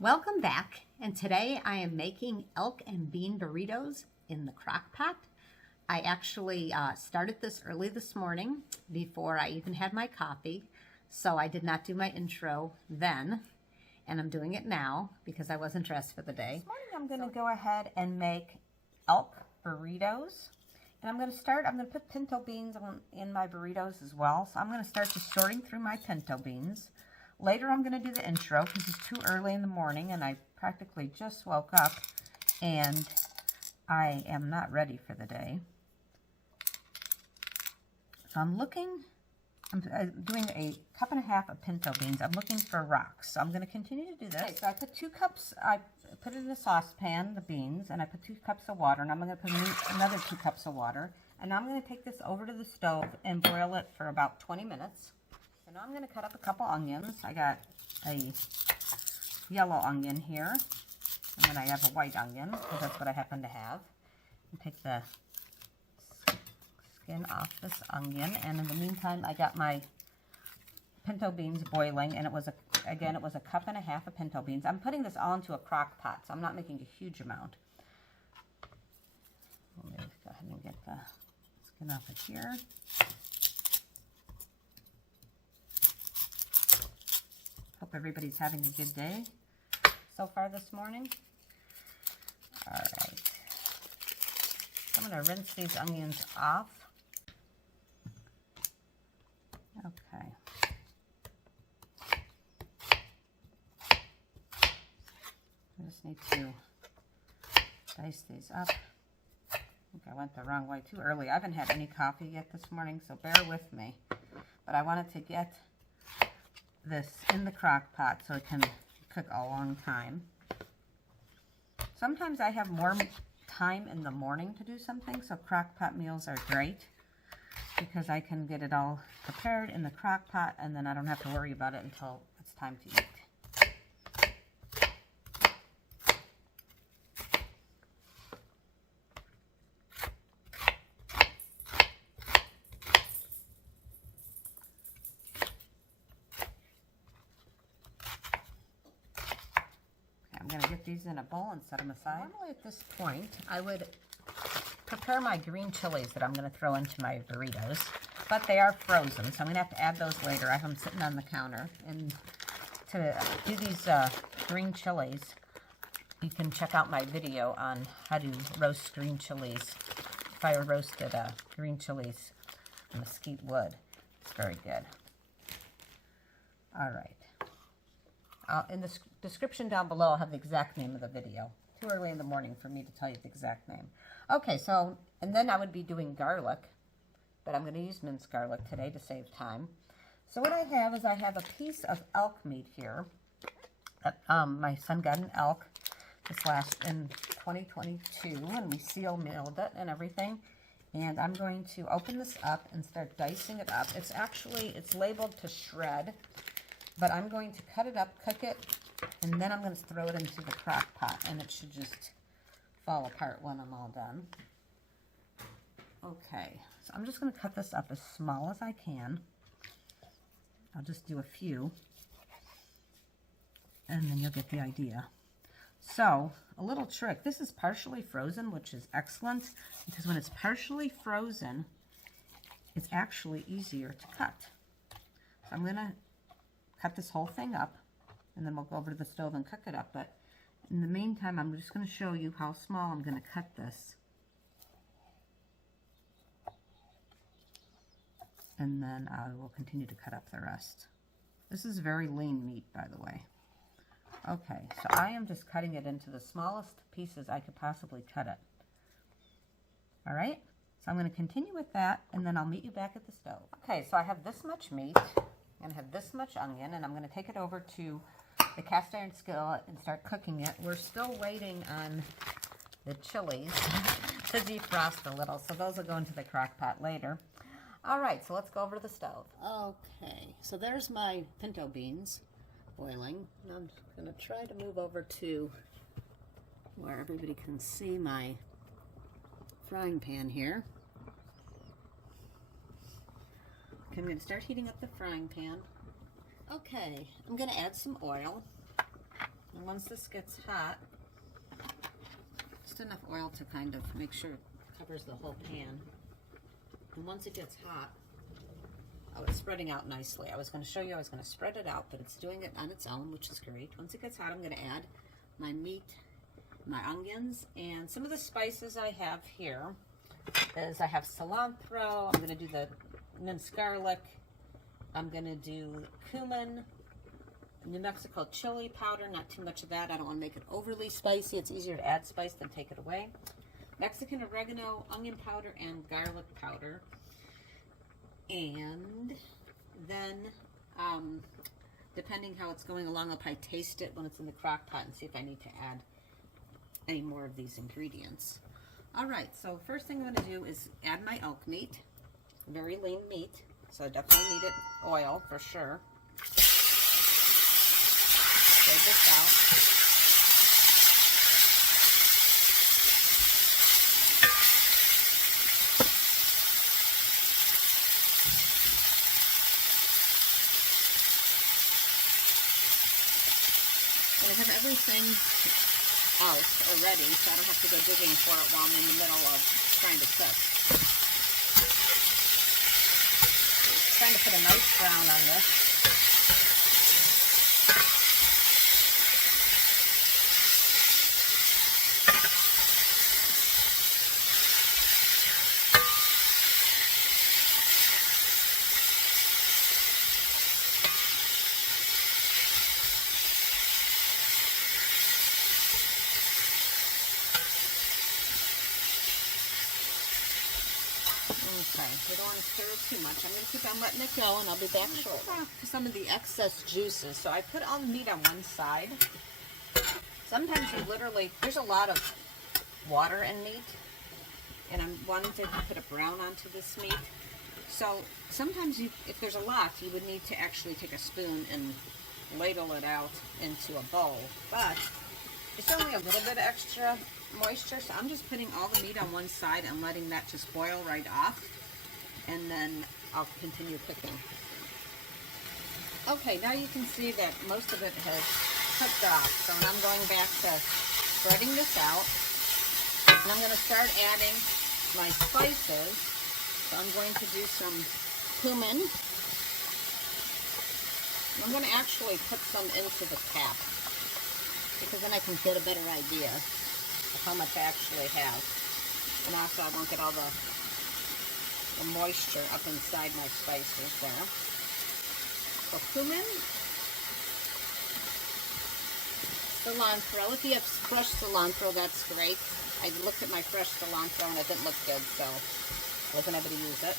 Welcome back, and today I am making elk and bean burritos in the crock pot. I actually started this early this morning before I even had my coffee, so I did not do my intro then, and I'm doing it now because I wasn't dressed for the day. This morning I'm going to go ahead and make elk burritos, and I'm going to put pinto beans in my burritos as well, so I'm going to start just sorting through my pinto beans. Later I'm going to do the intro because it's too early in the morning and I practically just woke up and I am not ready for the day. So I'm doing a cup and a half of pinto beans. I'm looking for rocks. So I'm going to continue to do this. Okay, so I put 2 cups, I put it in a saucepan, the beans, and I put 2 cups of water, and I'm going to put another 2 cups of water. And now I'm going to take this over to the stove and boil it for about 20 minutes. So now I'm going to cut up a couple onions. I got a yellow onion here, and then I have a white onion, because that's what I happen to have. And take the skin off this onion, and in the meantime, I got my pinto beans boiling, and it was a cup and a half of pinto beans. I'm putting this all into a crock pot, so I'm not making a huge amount. Let me go ahead and get the skin off of here. Hope everybody's having a good day so far this morning. All right. I'm going to rinse these onions off. Okay. I just need to dice these up. I think I went the wrong way too early. I haven't had any coffee yet this morning, so bear with me. But I wanted to get this in the crock pot so it can cook a long time. Sometimes I have more time in the morning to do something, so crock pot meals are great because I can get it all prepared in the crock pot and then I don't have to worry about it until it's time to eat. I'm going to get these in a bowl and set them aside. Normally at this point, I would prepare my green chilies that I'm going to throw into my burritos, but they are frozen, so I'm going to have to add those later. I have them sitting on the counter. And to do these green chilies, you can check out my video on how to roast green chilies, fire roasted green chilies in mesquite wood. It's very good. All right. In the description down below, I'll have the exact name of the video. Too early in the morning for me to tell you the exact name. Okay, so, and then I would be doing garlic, but I'm going to use minced garlic today to save time. So what I have is I have a piece of elk meat here. My son got an elk in 2022, and we seal milled it and everything. And I'm going to open this up and start dicing it up. It's labeled to shred. But I'm going to cut it up, cook it, and then I'm going to throw it into the crock pot, and it should just fall apart when I'm all done. Okay, so I'm just going to cut this up as small as I can. I'll just do a few, and then you'll get the idea. So, a little trick. This is partially frozen, which is excellent, because when it's partially frozen, it's actually easier to cut. So I'm going to cut this whole thing up, and then we'll go over to the stove and cook it up. But in the meantime, I'm just going to show you how small I'm going to cut this. And then I will continue to cut up the rest. This is very lean meat, by the way. Okay, so I am just cutting it into the smallest pieces I could possibly cut it. All right, so I'm going to continue with that, and then I'll meet you back at the stove. Okay, so I have this much meat. And have this much onion, and I'm going to take it over to the cast iron skillet and start cooking it. We're still waiting on the chilies to defrost a little, so those will go into the crock pot later. All right, so let's go over to the stove. Okay, so there's my pinto beans boiling. I'm going to try to move over to where everybody can see my frying pan here. I'm going to start heating up the frying pan. Okay, I'm going to add some oil. I'm once this gets hot, just enough oil to kind of make sure it covers the whole pan. And once it gets hot, oh, it's spreading out nicely. I was going to show you I was going to spread it out, but it's doing it on its own, which is great. Once it gets hot, I'm going to add my meat, my onions, and some of the spices I have here is I have cilantro. I'm going to do the minced garlic. I'm going to do cumin, New Mexico chili powder, not too much of that. I don't want to make it overly spicy. It's easier to add spice than take it away. Mexican oregano, onion powder, and garlic powder. And then, depending how it's going along, I'll probably taste it when it's in the crock pot and see if I need to add any more of these ingredients. All right, so first thing I'm going to do is add my elk meat. Very lean meat, so I definitely need it oil for sure. Spread this out. And I have everything out already, so I don't have to go digging for it while I'm in the middle of trying to cook. Trying to put a nice brown on this. Okay, we don't want to stir it too much. I'm going to keep on letting it go, and I'll be back shortly. Some of the excess juices. So I put all the meat on one side. Sometimes you literally, there's a lot of water in meat, and I'm wanting to put a brown onto this meat. So sometimes you, if there's a lot, you would need to actually take a spoon and ladle it out into a bowl. But it's only a little bit extra moisture, so I'm just putting all the meat on one side and letting that just boil right off, and then I'll continue cooking. Okay, now you can see that most of it has cooked off, so now I'm going back to spreading this out, and I'm going to start adding my spices. So I'm going to do some cumin. I'm going to actually put some into the cap, because then I can get a better idea of how much I actually have. And also I won't get all the moisture up inside my spices there. So cumin, cilantro. If you have fresh cilantro, that's great. I looked at my fresh cilantro and it didn't look good, so I wasn't able to use it.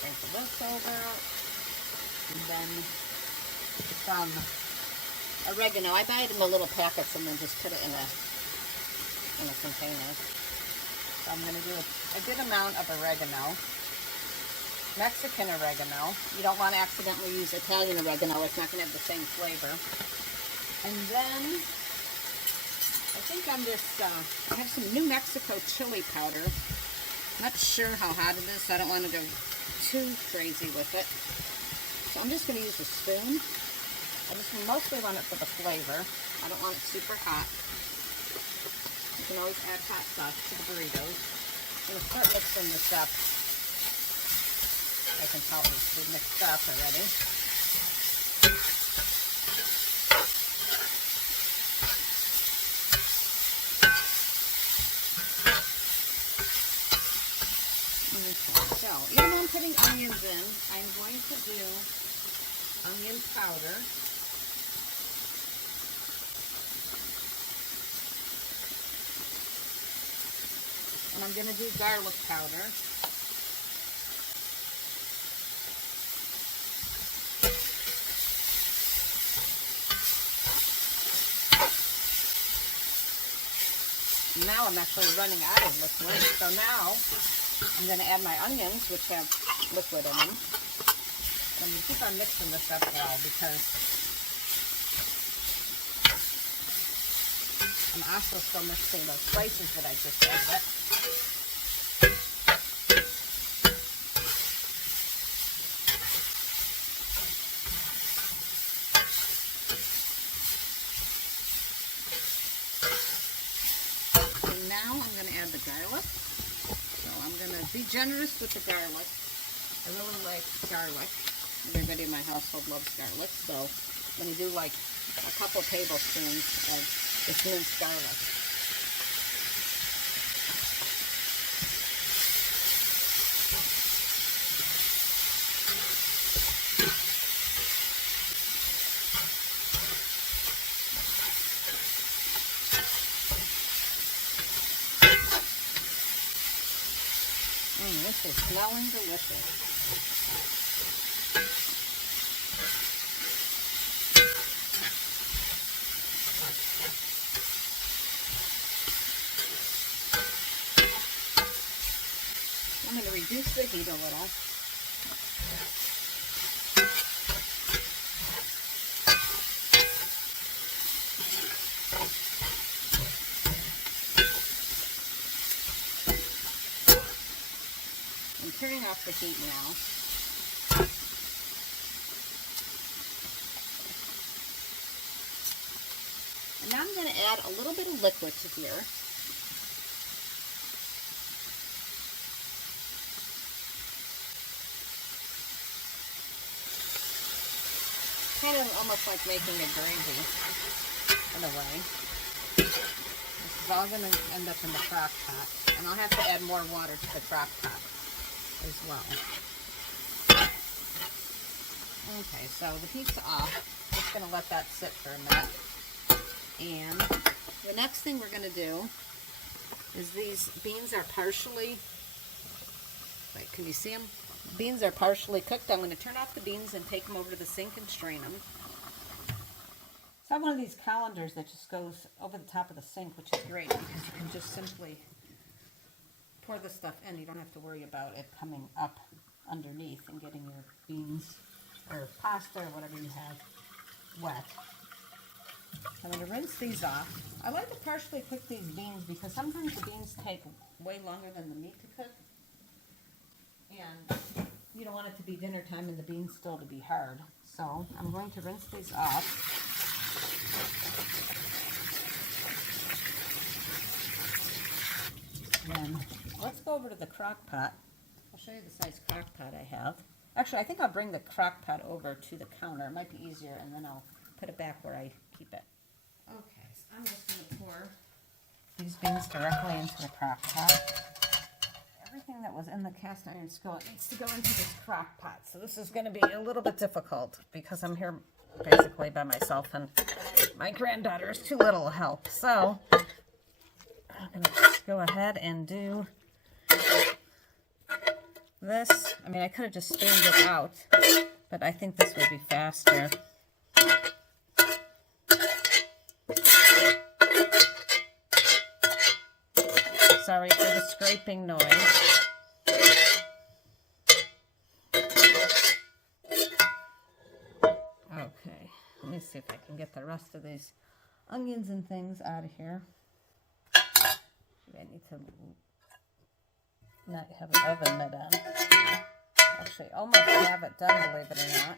Sprinkle this over. And then some oregano. I buy them in little packets and then just put it in a container. So I'm going to do a good amount of oregano. Mexican oregano. You don't want to accidentally use Italian oregano. It's not going to have the same flavor. And then I think I'm just, I have some New Mexico chili powder. Not sure how hot it is, so I don't want to go too crazy with it. So I'm just going to use a spoon. I just mostly want it for the flavor. I don't want it super hot. You can always add hot sauce to the burritos. I'm going to start mixing this up. I can tell it's mixed up already. Okay, so even though I'm putting onions in, I'm going to do onion powder. And I'm going to do garlic powder. Now I'm actually running out of liquid, so now I'm going to add my onions, which have liquid in them. I'm going to keep on mixing this up well, because I'm also still mixing those spices that I just added. the garlic. So I'm going to be generous with the garlic. I really like garlic. Everybody in my household loves garlic, so I'm going to do like a couple tablespoons of this minced garlic. This is smelling delicious. I'm going to reduce the heat a little. I'm turning off the heat now. And now I'm going to add a little bit of liquid to here. Kind of almost like making a gravy in a way. This is all going to end up in the crock pot. And I'll have to add more water to the crock pot as well. Okay, so the heat's off. I'm just going to let that sit for a minute. And the next thing we're going to do is these beans are partially, wait, can you see them? Beans are partially cooked. I'm going to turn off the beans and take them over to the sink and strain them. So I have one of these colanders that just goes over the top of the sink, which is great because you can just simply pour the stuff in. You don't have to worry about it coming up underneath and getting your beans or pasta or whatever you have wet. I'm going to rinse these off. I like to partially cook these beans because sometimes the beans take way longer than the meat to cook. And you don't want it to be dinner time and the beans still to be hard. So I'm going to rinse these off. And let's go over to the crock pot. I'll show you the size crock pot I have. Actually, I think I'll bring the crock pot over to the counter. It might be easier, and then I'll put it back where I keep it. Okay, so I'm just going to pour these beans directly into the crock pot. Everything that was in the cast iron skillet needs to go into this crock pot. So this is going to be a little bit difficult because I'm here basically by myself and my granddaughter is too little help. So I'm going to just go ahead and do this. I mean, I could have just steamed it out, but I think this would be faster. Sorry for the scraping noise. Okay, let me see if I can get the rest of these onions and things out of here. I need to not have an oven mitt on. Actually, almost have it done, believe it or not.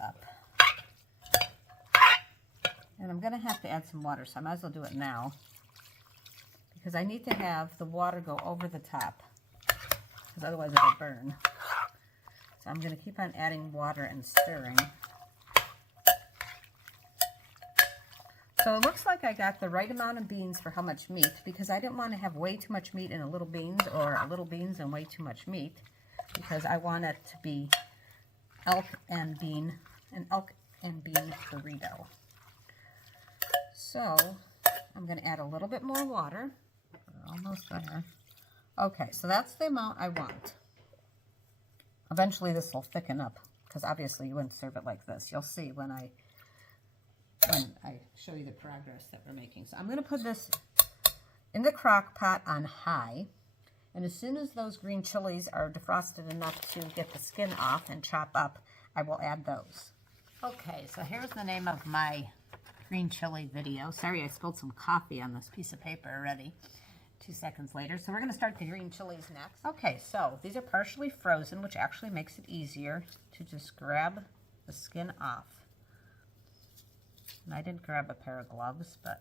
Up. And I'm going to have to add some water, so I might as well do it now because I need to have the water go over the top because otherwise it'll burn. So I'm going to keep on adding water and stirring. So it looks like I got the right amount of beans for how much meat because I didn't want to have way too much meat in a little beans or a little beans and way too much meat because I want it to be elk and bean burrito. So I'm going to add a little bit more water. We're almost there. Okay, so that's the amount I want. Eventually this will thicken up because obviously you wouldn't serve it like this. You'll see when I show you the progress that we're making. So I'm going to put this in the crock pot on high. And as soon as those green chilies are defrosted enough to get the skin off and chop up, I will add those. Okay, so here's the name of my green chili video. Sorry, I spilled some coffee on this piece of paper already. 2 seconds later. So we're going to start the green chilies next. Okay, so these are partially frozen, which actually makes it easier to just grab the skin off. And I didn't grab a pair of gloves, but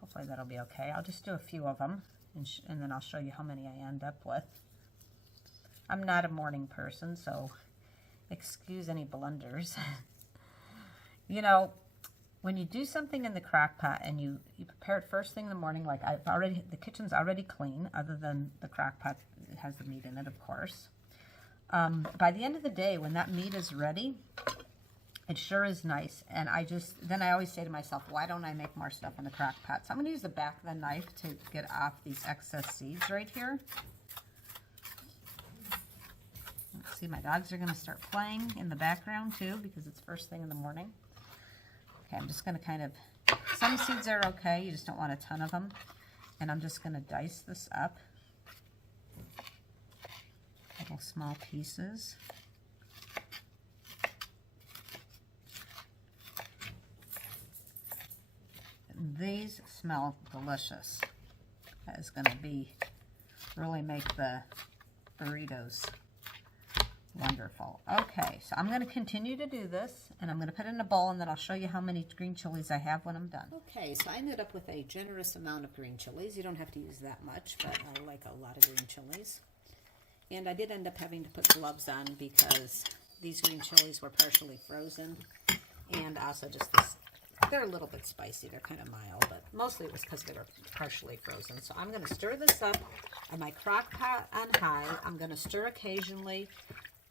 hopefully that'll be okay. I'll just do a few of them, and then I'll show you how many I end up with. I'm not a morning person, so excuse any blunders. You know, when you do something in the crock pot and you prepare it first thing in the morning, like the kitchen's already clean, other than the crock pot has the meat in it, of course. By the end of the day, when that meat is ready, it sure is nice. And then I always say to myself, why don't I make more stuff in the crock pot? So I'm going to use the back of the knife to get off these excess seeds right here. Let's see, my dogs are going to start playing in the background too, because it's first thing in the morning. Okay, I'm just going to kind of, some seeds are okay, you just don't want a ton of them. And I'm just going to dice this up. Little small pieces. And these smell delicious. That is going to really make the burritos wonderful. Okay, so I'm going to continue to do this, and I'm going to put it in a bowl, and then I'll show you how many green chilies I have when I'm done. Okay, so I ended up with a generous amount of green chilies. You don't have to use that much, but I like a lot of green chilies. And I did end up having to put gloves on because these green chilies were partially frozen, and also just this, they're a little bit spicy. They're kind of mild, but mostly it was because they were partially frozen. So I'm going to stir this up on my crock pot on high. I'm going to stir occasionally,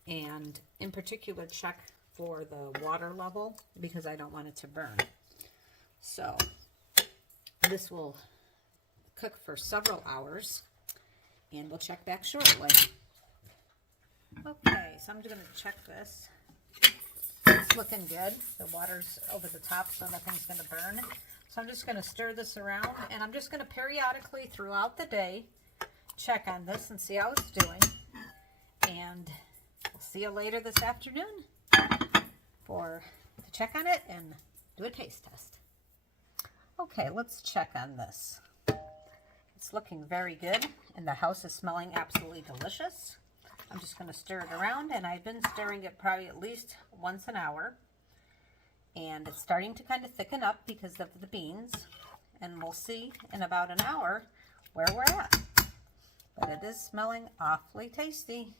and in particular check for the water level because I don't want it to burn. So this will cook for several hours, and we'll check back shortly. Okay, so I'm just going to check this. It's looking good. The water's over the top, so nothing's going to burn. So I'm just going to stir this around, and I'm just going to periodically throughout the day check on this and see how it's doing. And I'll see you later this afternoon to check on it and do a taste test. Okay, let's check on this. It's looking very good, and the house is smelling absolutely delicious. I'm just going to stir it around, and I've been stirring it probably at least once an hour. And it's starting to kind of thicken up because of the beans. And we'll see in about an hour where we're at. But it is smelling awfully tasty.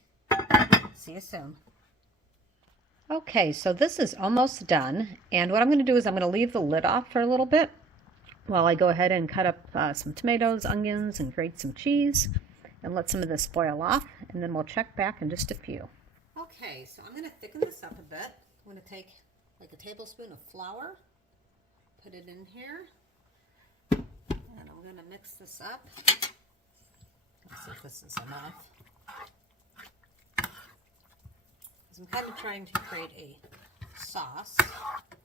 See you soon. Okay, so this is almost done. And what I'm going to do is I'm going to leave the lid off for a little bit while I go ahead and cut up some tomatoes, onions, and grate some cheese. And let some of this boil off, and then we'll check back in just a few. Okay, so I'm going to thicken this up a bit. I'm going to take like a tablespoon of flour, put it in here, and I'm going to mix this up. Let's see if this is enough. Because I'm kind of trying to create a sauce,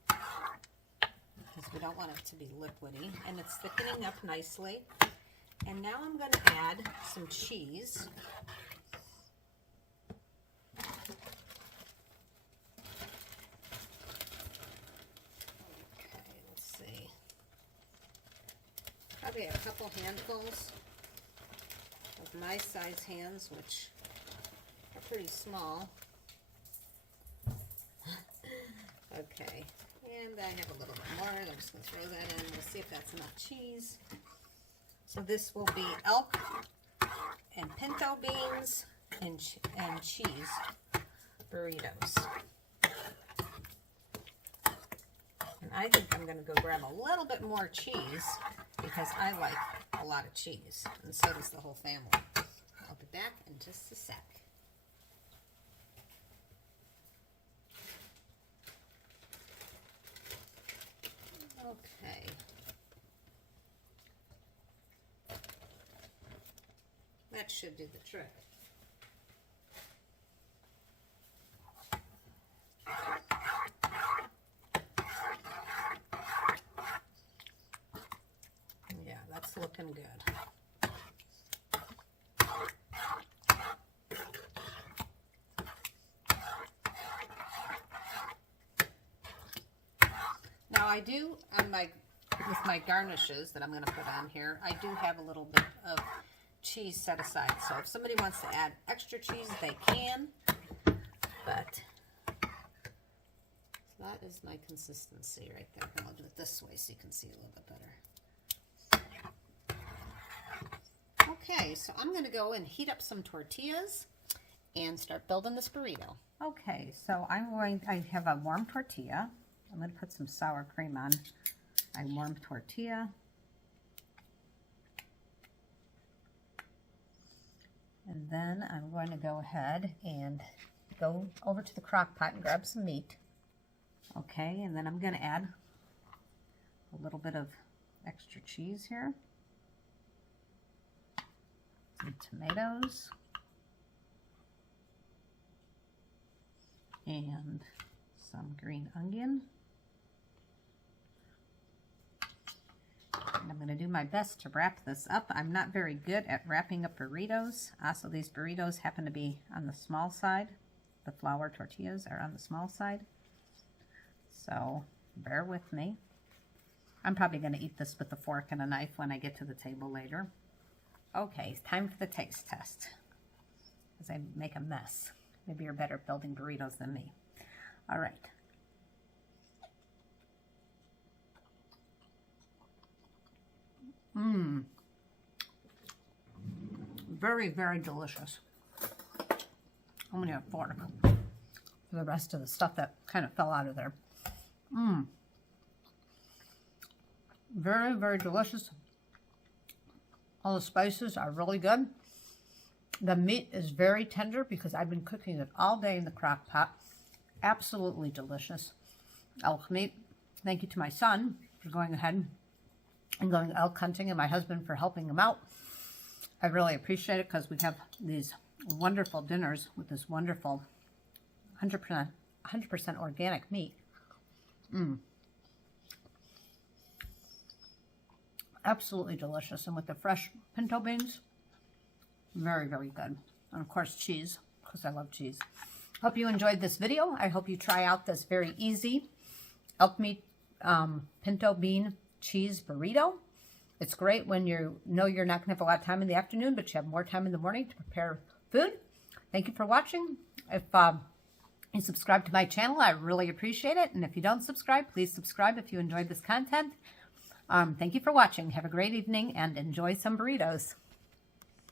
because we don't want it to be liquidy, and it's thickening up nicely. And now I'm going to add some cheese. Okay, let's see. Probably a couple handfuls of my size hands, which are pretty small. Okay, and I have a little bit more. I'm just going to throw that in. We'll see if that's enough cheese. So this will be elk and pinto beans and cheese burritos. And I think I'm going to go grab a little bit more cheese because I like a lot of cheese, and so does the whole family. I'll be back in just a sec. Okay. That should do the trick. Yeah, that's looking good. Now I do, on my with my garnishes that I'm going to put on here, I do have a little bit of cheese set aside. So if somebody wants to add extra cheese, they can. But that is my consistency right there. And I'll do it this way so you can see a little bit better. Okay, so I'm going to go and heat up some tortillas and start building this burrito. Okay, so I have a warm tortilla. I'm going to put some sour cream on my warm tortilla. And then I'm going to go ahead and go over to the crock pot and grab some meat. Okay, and then I'm going to add a little bit of extra cheese here. Some tomatoes. And some green onion. And I'm going to do my best to wrap this up. I'm not very good at wrapping up burritos. Also, these burritos happen to be on the small side. The flour tortillas are on the small side. So, bear with me. I'm probably going to eat this with a fork and a knife when I get to the table later. Okay, time for the taste test. As I make a mess. Maybe you're better at building burritos than me. All right. Very, very delicious. I'm going to have a fork for the rest of the stuff that kind of fell out of there. Very, very delicious. All the spices are really good. The meat is very tender because I've been cooking it all day in the crock pot. Absolutely delicious elk meat. Thank you to my son for going ahead and going elk hunting, and my husband for helping him out. I really appreciate it because we have these wonderful dinners with this wonderful 100% organic meat. Absolutely delicious. And with the fresh pinto beans, very, very good. And of course, cheese, because I love cheese. Hope you enjoyed this video. I hope you try out this very easy elk meat pinto bean cheese burrito. It's great when you know you're not going to have a lot of time in the afternoon, but you have more time in the morning to prepare food. Thank you for watching. If you subscribe to my channel, I really appreciate it. And if you don't subscribe, please subscribe if you enjoyed this content. Thank you for watching. Have a great evening and enjoy some burritos.